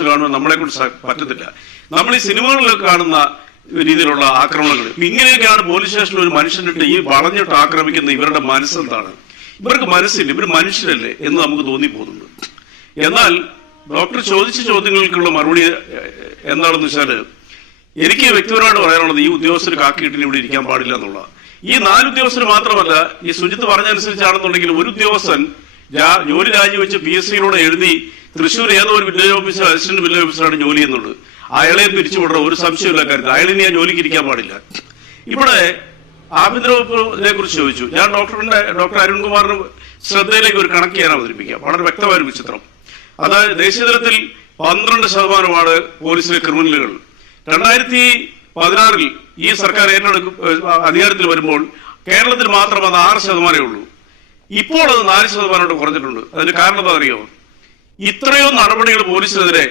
കാണുമ്പോൾ നമ്മളെ കൊണ്ട് പറ്റത്തില്ല. നമ്മൾ ഈ സിനിമകളിലൊക്കെ കാണുന്ന രീതിയിലുള്ള ആക്രമണങ്ങൾ, ഇങ്ങനെയൊക്കെയാണ് പോലീസ് സ്റ്റേഷനിൽ ഒരു മനുഷ്യനിട്ട് ഈ വളഞ്ഞിട്ട് ആക്രമിക്കുന്ന ഇവരുടെ മനസ്സെന്താണ്? ഇവർക്ക് മനസ്സില്ല, ഇവർ മനുഷ്യരല്ലേ എന്ന് നമുക്ക് തോന്നിപ്പോകുന്നുണ്ട്. എന്നാൽ ഡോക്ടർ ചോദിച്ച ചോദ്യങ്ങൾക്കുള്ള മറുപടി എന്താണെന്ന് വെച്ചാൽ, എനിക്ക് വ്യക്തിപരമായിട്ട് പറയാനുള്ളത് ഈ ഉദ്യോഗസ്ഥർ കാക്കിയിട്ടിന് ഇവിടെ ഇരിക്കാൻ പാടില്ല എന്നുള്ള. ഈ 4 ഉദ്യോഗസ്ഥർ മാത്രമല്ല, ഈ സുജിത്ത് പറഞ്ഞനുസരിച്ചാണെന്നുണ്ടെങ്കിൽ ഒരു ഉദ്യോഗസ്ഥൻ ജോലി രാജിവെച്ച് PSCയിലൂടെ എഴുതി തൃശ്ശൂർ ഏതോ ഒരു വില്ലേജ് ഓഫീസർ, അസിസ്റ്റന്റ് വില്ലേജ് ഓഫീസറാണ് ജോലി ചെയ്യുന്നുള്ളത്. അയാളെ പിരിച്ചുവിടണം, ഒരു സംശയമില്ല കാര്യത്തിൽ. അയാളിനി ആ ജോലിക്ക് ഇരിക്കാൻ പാടില്ല. ഇവിടെ ആഭ്യന്തര വകുപ്പിനെ കുറിച്ച് ചോദിച്ചു. ഞാൻ ഡോക്ടർ അരുൺകുമാറിന് ശ്രദ്ധയിലേക്ക് ഒരു കണക്ക് ഞാൻ അവതരിപ്പിക്കാം, വളരെ വ്യക്തമായ ഒരു ചിത്രം. അതായത് ദേശീയതലത്തിൽ 12% പോലീസിലെ ക്രിമിനലുകൾ. 2016 ഈ സർക്കാർ അധികാരത്തിൽ വരുമ്പോൾ കേരളത്തിൽ മാത്രം അത് 6% ഉള്ളൂ. ഇപ്പോൾ അത് 4% കുറഞ്ഞിട്ടുണ്ട്. അതിന് കാരണം എന്താ അറിയോ? ഇത്രയോ നടപടികൾ പോലീസിനെതിരെ